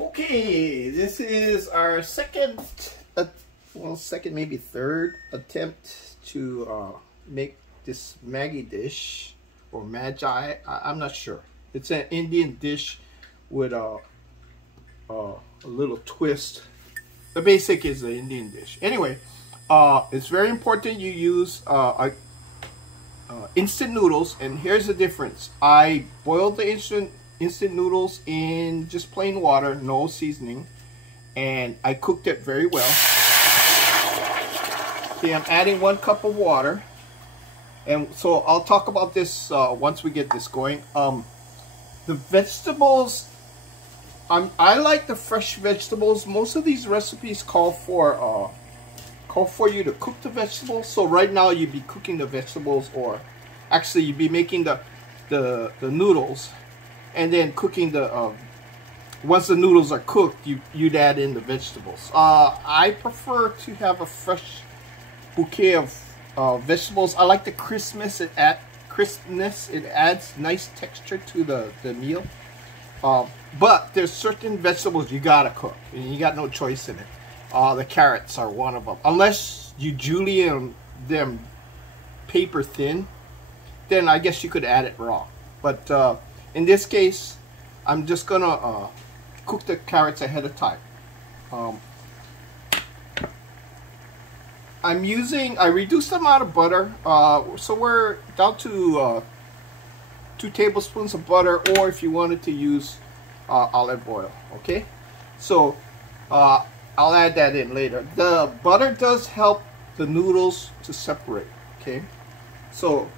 Okay, this is our second, maybe third attempt to make this Maggi dish, or Magi. I'm not sure. It's an Indian dish with a little twist. The basic is an Indian dish. Anyway, it's very important you use instant noodles, and here's the difference. I boiled the instant noodles in just plain water, no seasoning, and I cooked it very well. Okay, I'm adding 1 cup of water, and so I'll talk about this once we get this going. The vegetables, I like the fresh vegetables. Most of these recipes call for you to cook the vegetables. So right now you'd be cooking the vegetables, or actually you'd be making the noodles, and then cooking the once the noodles are cooked, you'd add in the vegetables. I prefer to have a fresh bouquet of vegetables. I like the crispness. It adds nice texture to the meal. But there's certain vegetables you gotta cook, and you got no choice in it. The carrots are one of them. Unless you Julian them paper thin, then I guess you could add it raw. But in this case, I'm just gonna cook the carrots ahead of time. I reduced the amount of butter, so we're down to 2 tablespoons of butter, or if you wanted to use olive oil. Okay, so I'll add that in later. The butter does help the noodles to separate. Okay, so,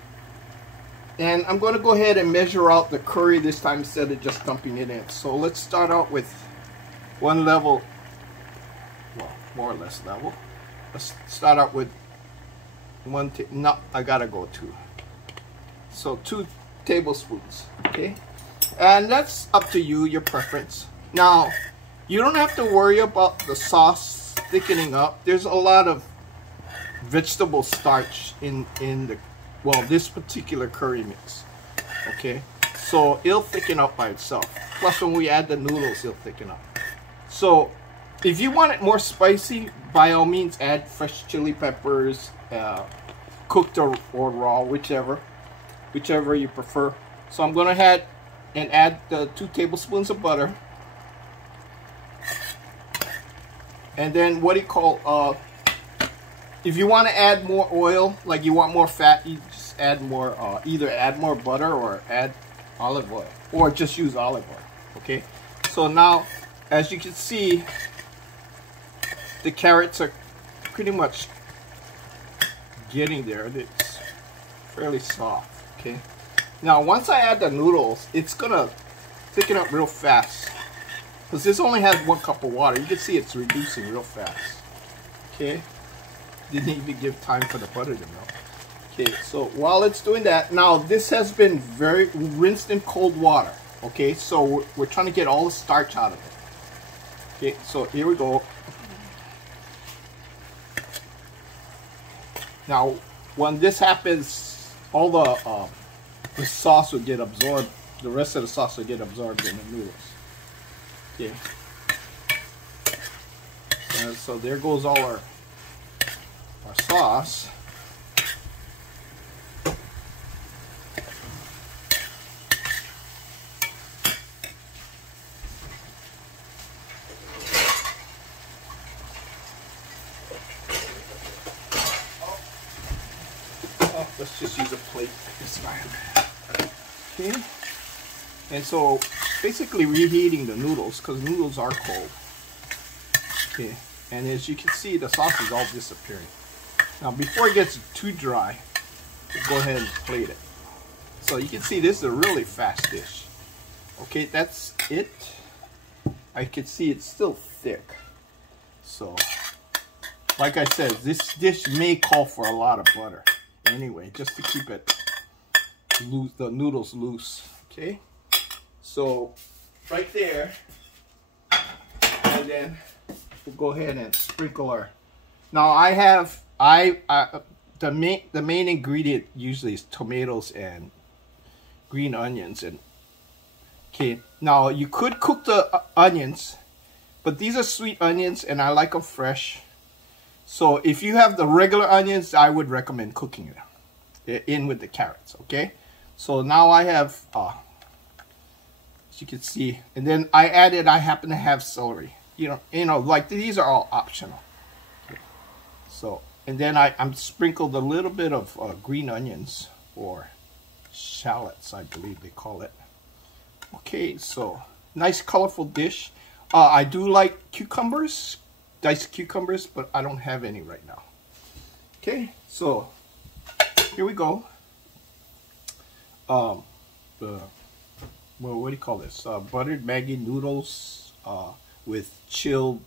and I'm going to go ahead and measure out the curry this time instead of just dumping it in. So let's start out with one level, well, more or less level. Let's start out with no, I gotta go 2. So 2 tablespoons, okay? And that's up to you, your preference. Now, you don't have to worry about the sauce thickening up. There's a lot of vegetable starch in this particular curry mix, okay? So it'll thicken up by itself. Plus, when we add the noodles, it'll thicken up. So if you want it more spicy, by all means add fresh chili peppers, cooked or raw, whichever you prefer. So I'm going to add the 2 tablespoons of butter. And then if you want to add more oil, like you want more fat, you just add more, either add more butter or add olive oil, or just use olive oil. Okay, so now, as you can see, the carrots are pretty much getting there. It's fairly soft. Okay, now once I add the noodles, it's gonna thicken up real fast, because this only has 1 cup of water. You can see it's reducing real fast. Okay, didn't even give time for the butter to melt. Okay, so while it's doing that, now this has been rinsed in cold water. Okay, so we're trying to get all the starch out of it. Okay, so here we go. Now, when this happens, all the sauce will get absorbed. The rest of the sauce will get absorbed in the noodles. Okay. And so there goes all our sauce. Let's just use a plate this time. Okay. And so basically reheating the noodles, because noodles are cold. Okay. And as you can see, the sauce is all disappearing. Now before it gets too dry, we'll go ahead and plate it. So you can see this is a really fast dish. Okay, that's it. I can see it's still thick. So, like I said, this dish may call for a lot of butter. Anyway, just to keep it loose, the noodles loose. Okay, so right there, and then we'll go ahead and sprinkle our. Now the main ingredient usually is tomatoes and green onions. And okay, now you could cook the onions But these are sweet onions, and I like them fresh. So if you have the regular onions, I would recommend cooking it in with the carrots, okay? So now I have, as you can see, and then I happen to have celery. You know, like these are all optional. Okay. So, and then I'm sprinkled a little bit of green onions, or shallots, I believe they call it. Okay, so nice colorful dish. I do like cucumbers, diced cucumbers, but I don't have any right now. Okay, so here we go. Well, what do you call this? Buttered Maggi noodles with chilled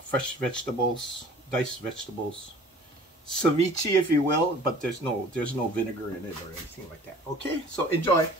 fresh vegetables, diced vegetables, ceviche, if you will, but there's no vinegar in it or anything like that. Okay, so enjoy.